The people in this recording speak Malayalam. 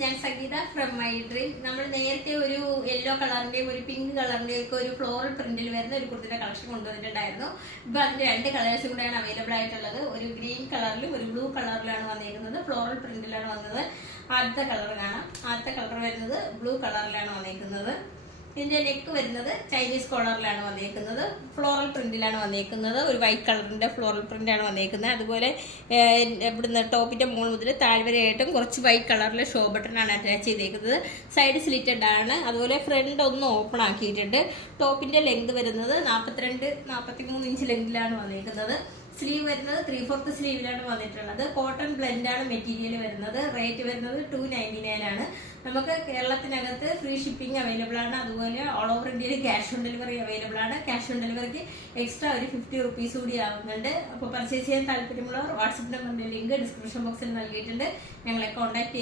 ഞാൻ സംഗീത ഫ്രം മൈ ഡ്രീം. നമ്മൾ നേരത്തെ ഒരു യെല്ലോ കളറിന്റെയും ഒരു പിങ്ക് കളറിന്റെയും ഒക്കെ ഒരു ഫ്ലോറൽ പ്രിന്റിൽ വരുന്ന ഒരു കുർത്തിയുടെ കളക്ഷൻ കൊണ്ടുവന്നിട്ടുണ്ടായിരുന്നു. ഇപ്പൊ അതിന്റെ 2 കളേഴ്സും കൂടെയാണ് അവൈലബിൾ ആയിട്ടുള്ളത്. ഒരു ഗ്രീൻ കളറിലും ഒരു ബ്ലൂ കളറിലാണ് വന്നിരിക്കുന്നത്. ഫ്ലോറൽ പ്രിന്റിലാണ് വന്നത്. ആദ്യത്തെ കളർ കാണാം. ആദ്യത്തെ കളർ വരുന്നത് ബ്ലൂ കളറിലാണ് വന്നിരിക്കുന്നത്. ഇതിന്റെ നെക്ക് വരുന്നത് ചൈനീസ് കോളറിലാണ് വന്നിരിക്കുന്നത്. ഫ്ലോറൽ പ്രിന്റിലാണ് വന്നിരിക്കുന്നത്. ഒരു വൈറ്റ് കളറിന്റെ ഫ്ലോറൽ പ്രിന്റാണ് വന്നിരിക്കുന്നത്. അതുപോലെ ഇവിടുന്ന് ടോപ്പിന്റെ മുകൾ മുതൽ താഴ്വരയായിട്ടും കുറച്ച് വൈറ്റ് കളറിലെ ഷോ ബട്ടണാണ് അറ്റാച്ച് ചെയ്തേക്കുന്നത്. സൈഡ് സ്ലിറ്റഡ് ആണ്. അതുപോലെ ഫ്രണ്ട് ഒന്ന് ഓപ്പൺ ആക്കിയിട്ടുണ്ട്. ടോപ്പിന്റെ ലെങ്ത് വരുന്നത് 42-43 ഇഞ്ച് ലെങ്തിലാണ് വന്നിരിക്കുന്നത്. സ്ലീവ് വരുന്നത് 3/4 സ്ലീവിലാണ് വന്നിട്ടുള്ളത്. കോട്ടൺ ബ്ലെൻഡ് ആണ് മെറ്റീരിയൽ വരുന്നത്. റേറ്റ് വരുന്നത് 299 ആണ്. നമുക്ക് കേരളത്തിനകത്ത് ഫ്രീ ഷിപ്പിംഗ് അവൈലബിൾ ആണ്. അതുപോലെ ഓൾ ഓവർ ഇന്ത്യയിൽ ക്യാഷ് ഓൺ ഡെലിവറി അവൈലബിൾ ആണ്. ക്യാഷ് ഓൺ ഡെലിവറിക്ക് എക്സ്ട്രാ ഒരു 50 റുപ്പീസ് കൂടി ആവുന്നുണ്ട്. അപ്പോൾ പർച്ചേസ് ചെയ്യാൻ താല്പര്യമുള്ളവർ വാട്സപ്പ് നമ്പറിന്റെ ലിങ്ക് ഡിസ്ക്രിപ്ഷൻ ബോക്സിൽ നൽകിയിട്ടുണ്ട്. ഞങ്ങളെ കോൺടാക്ട്